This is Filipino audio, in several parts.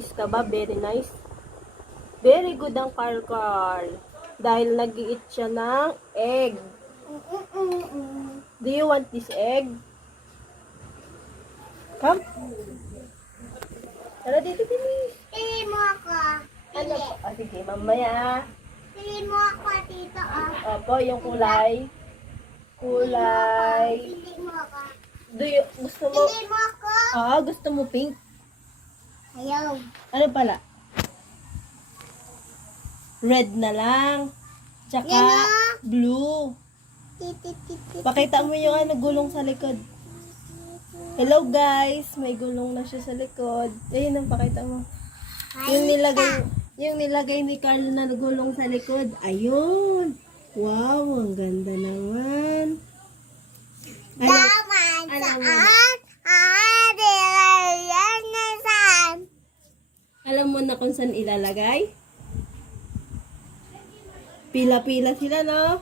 Nice ka ba? Very nice. Very good ang Carl. Dahil nag-i-eat siya ng egg. Do you want this egg? Come. Tara dito, Bilis. Pili mo ako. Ano po? Ah, sige, mamaya. Pili mo ako, tito. Opo, yung kulay. Kulay. Pili mo ako. Gusto mo? Pili mo ako. Gusto mo pink? Ayaw. Ano pala? Red na lang. Tsaka Yan na. blue. Titi. Pakita mo yung gulong sa likod. Hello guys, may gulong na siya sa likod. Ayun ang pakita mo. Yung nilagay ni Carl na gulong sa likod. Ayun. Wow, ang ganda naman. Daman Alam mo. saan? Yan na saan? Alam mo na kung saan ilalagay? Pila-pila sila, no?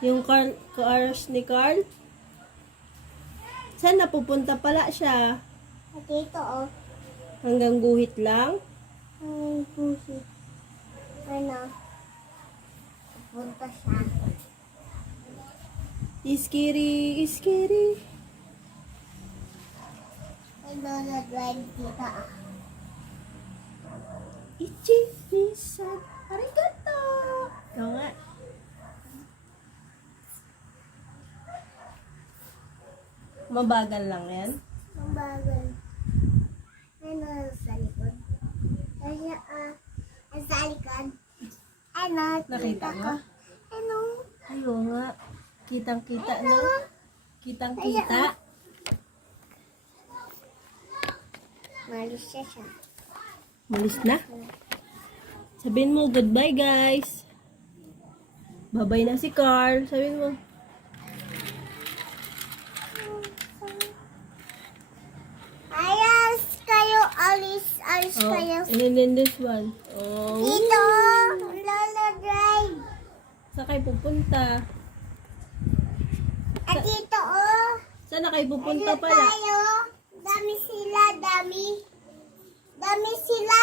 Yung cars ni Carl. Saan napupunta pala siya? Dito, Hanggang guhit lang? Pusi. Ano? Punta siya. Iskiri. May lola drive dito, Ichi, Misan, arigato! Oo nga. Mabagal lang yan. Ang bagal. Ano sa likod? Kasi, sa likod. Ano? Nakita mo? Ano? Ayo nga. Kitang-kita, no? Kitang-kita. Malis siya. Malis na. Sabihin mo, goodbye, guys. Bye-bye na si Carl. Sabihin mo. Ayos kayo, alis kayo. And then this one. Oh. Dito, Lola Drive. Saan kayo pupunta? At dito, Saan na kayo pupunta ano pala? tayo? Dami sila, dami. Dami sila.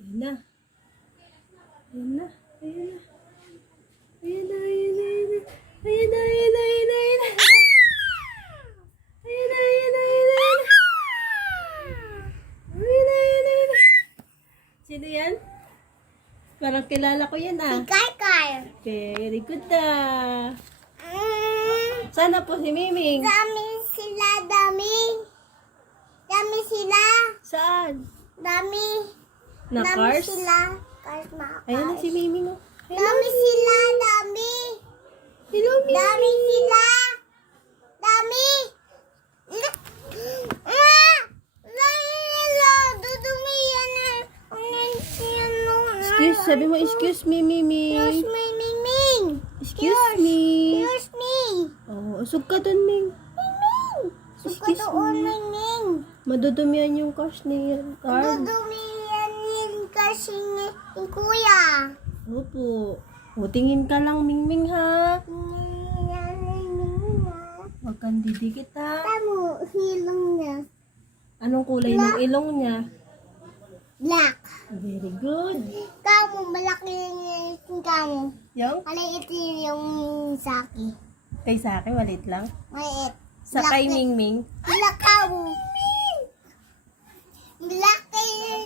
Ayun na. Ayun na. Ayun na. Ayun na. Ayun na. Ayun na. Ayun na. Ayun na. Ayun na. Ayun na. Ayun na. Ayun na. Ayun na. Ayun na. Ayun na. Sino yan? Parang kilala ko yan Si Kai. Very good na. Sana po si Miming. Dami sila, dami. Dami sila. Saan? Dami. Na Dami cars? sila. Cars, mga Ayun na cars. si Miming. Oh. Dami sila, dami. Hello, Miming. Dami sila. Dami. Dudumi yan. Sabi mo, excuse me, Miming. Excuse me, Ming. Excuse me. Excuse me. Oh, usog ka dun, Ming. Ming. Suka Excuse doon, me. Ming. Madudumihan yung cars ni Carl. Dudumi yan kasi ni Kuya. Opo. O, tingin ka lang, Mingming, ha? Huwag kang didikit, ha? Tamo, hilong niya. Anong kulay ng ilong niya? Black. Very good. Kamo, malaki yung kamo. Yung? Maliit yung saki. Kay sa akin, walit lang. Maliit. Sa kay Mingming. Black kamo. Black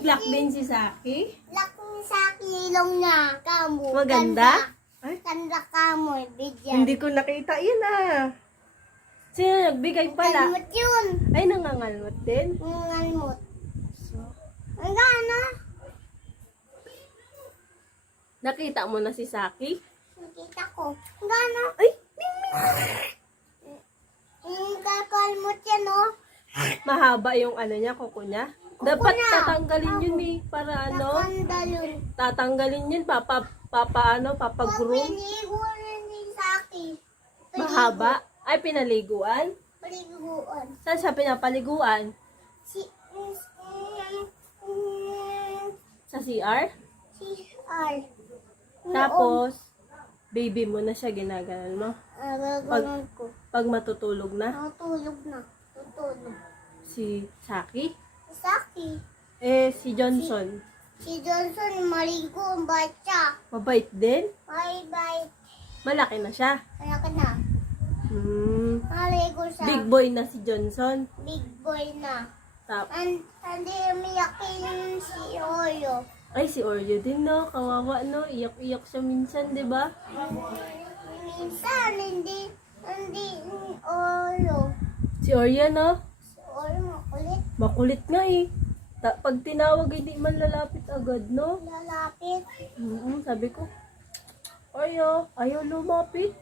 Black din si Saki. Black yung saki ilong niya. Kamo. Maganda? Ay, Ganda kamo. Bigyan. hindi ko nakita yun, ah. Sino nagbigay pala? Kalmot yun. Ay, nangangalmot din. Kalmot. Ang gana. Nakita mo na si Saki? Nakita ko. Ang gana. Ay, Kakalmot yan, oh. mahaba yung niya, kuko niya. Dapat niya. tatanggalin yun eh. Para Nakandalon. tatanggalin yun. Papa-groom. Piligo rin ni Saki. Mahaba. Ay, pinaliguan. Paliguan. Saan siya pinapaliguan? Si Sa CR? R. Tapos, baby mo na siya ginaganon mo. Gaganon ko. Pag matutulog na, Natulog na. Tutulog. si Saki. Saki. Si Johnson. Si Johnson, maligo ang bata. Mabait din? Bye-bye. Malaki na siya. Ano ka na? Maligo siya. Big boy na si Johnson. Big boy na. Tap. Hindi umiyakin si Oyo. Ay, si Oreo din, no? Kawawa, no? Iyak-iyak siya minsan, di ba? Minsan, hindi Oyo. Si Oreo, no? Si Oyo makulit. Makulit nga, eh. Pag tinawag, hindi man lalapit agad, no? Lalapit. Sabi ko, Oreo, ayaw lumapit.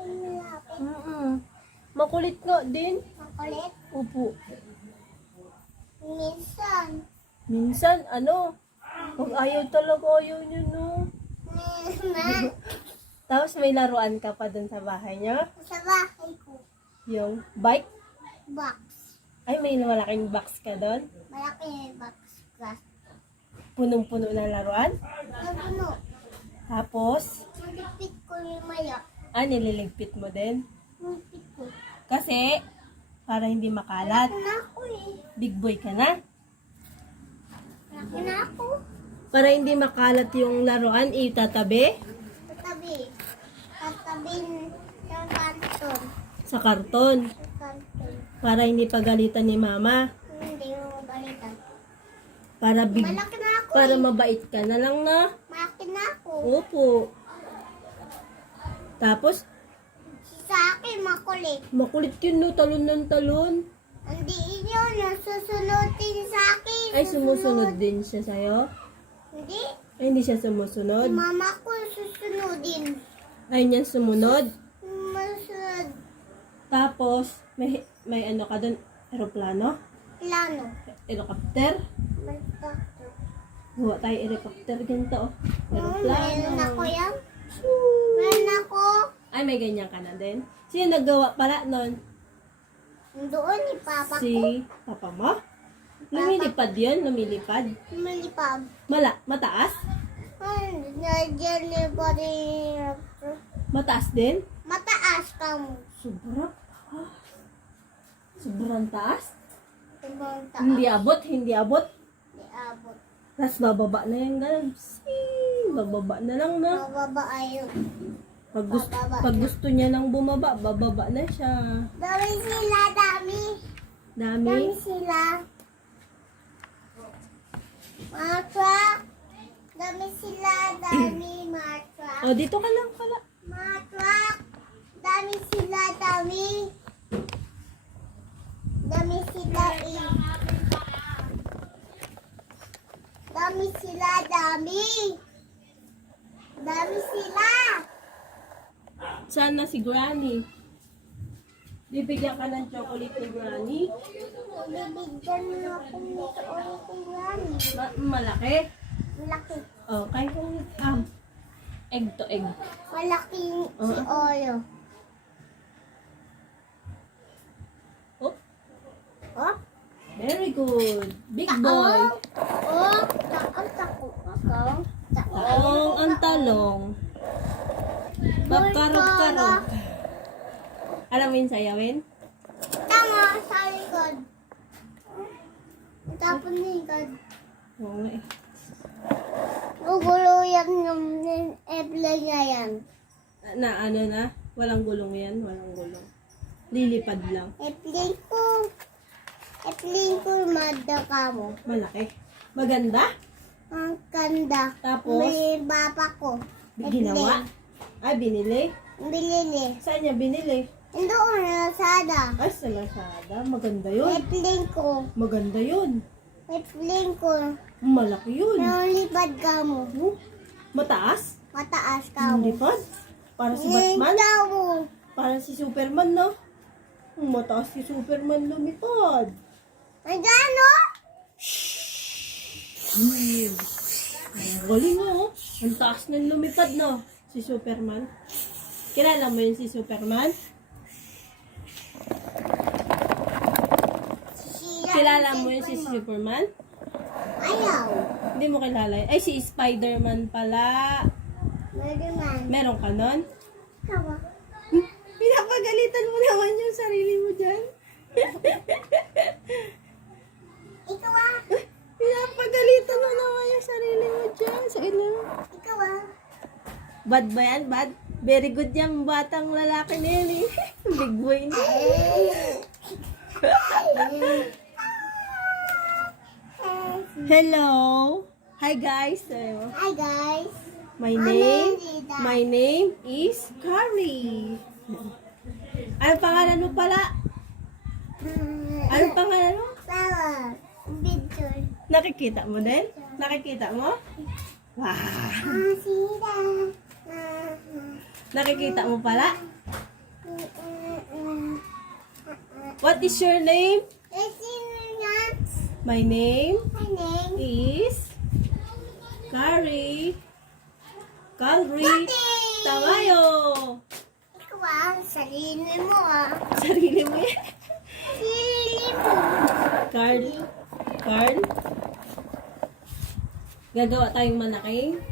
Lalapit. Makulit nga din. Makulit. Upo. Minsan. Minsan, ano? Pag ayaw talaga, ayaw niyo, no? Tapos may laruan ka pa dun sa bahay niyo? Sa bahay ko. Yung bike? Box. Ay, may malaking box ka doon? Malaki yung box. Glass. Punong-puno na laruan? Naguno. Tapos, Malipit ko yung maya. nililigpit mo din? Malipit ko. Kasi, para hindi makalat. Malaki na ako eh. Big boy ka na. Malaki na ako. Para hindi makalat yung laruan, itatabi Tatabi. Tatabin ng kanton. sa karton. Sa kanton. Para hindi pagalitan ni mama. Hindi mo balitan. Para Malaki na ako para eh. mabait ka na lang na. Malaki na ako. Opo. Tapos, Sa akin makulit. makulit yun, no? Talon ng talon. Hindi inyo nasusunodin sa akin. Ay, sumusunod din siya sa'yo? Hindi. Ay, hindi siya Si sumusunod? mama ko susunodin. Ay, niya sumunod? Masunod. Tapos, may ano ka doon? Aeroplano? Plano. Helicopter? Basta. Gawa tayo helicopter ganito, oh. Meron ako Aeroplano. yan. Meron ako. Ay, may ganyan ka na din? Sino naggawa pala nun? Doon ni Papa ko. Si Papa mo? Lumilipad yun? Lumilipad? Malipab. Mataas? Nandiyan ni Bari. Mataas din? Mataas ka mo. Sobra. Ah. Sobrang taas? Ibang taas. Hindi abot, hindi abot. Di abot. Tapos bababa na yung ganun. Bababa na lang na. Mababa ayun. Pag gusto niya nang bumaba, bababa na siya. Dami sila, dami. Dami. Dami sila. Mga truck. Dami sila, dami. Mga truck. O, dito ka lang pala. Mga truck. Dami sila, dami. Dami sila, eh. Dami sila, dami. Dami sila. Sana si Granny. Bibigyan ka ng chocolate ni Granny. Bibigyan mo ako nito ulit kung gani. Malaki. Malaki. O, kaya kong egg to egg. Malaki si Oyo. Oh, Oh? very good. Big boy. Oh, taong tako. Taong. Taong ang talong. Pagkarog-karog. Alam mo yung sayawin? Tama, sa likod. Tapon na likod. Oo nga eh. Gugulo yan yung airplane niya yan. Na ano na? Walang gulong yan. Walang gulong. Lilipad lang. Airplane ko. Airplane ko, mada ka mo. Malaki. Maganda. Ang ganda. Tapos? May baba ko. Ginawa. Ay, binili. Bilili. Saan niya binili? Doon, Lazada. Ay, sa Lazada. Maganda yun. Airplane ko. Maganda yun. Airplane ko. Malaki yun. Nalipad ka mo. Oh, mataas? Mataas ka mo. Lipad? Para si Batman? Ikaw mo. Para si Superman, no? Mataas si Superman lumipad. Ay, gano? Ang galing mo, oh. Ang taas ng lumipad, no? Si Superman. Kilala mo yun si Superman? Kilala mo yun si Superman? Ayaw. Hindi mo kilala yun. Ay, si Spider-Man pala. Meron man. Meron ka nun? Tawa. Pinapagalitan mo naman yung sarili mo dyan. Ikaw ah. Pinapagalitan mo naman yung sarili mo dyan. Sa ina. Ikaw ah. Bad ba yan? Bad? Very good yan, batang lalaki na yan eh. Big boy na. Hello. Hi guys. Hi guys. My name is Carly. Ano pangalan mo pala? Ano pangalan mo? Flower. Picture. Nakikita mo din? Nakikita mo? Wow. Sida. Nakikita mo pala? What is your name? My name My name. is Carly. Calvary. Ate! Tamayo. Ikaw ah. Sarili mo ah. Sarili mo yan. Sarili mo. Carl. Carl. Gagawa tayong manaking.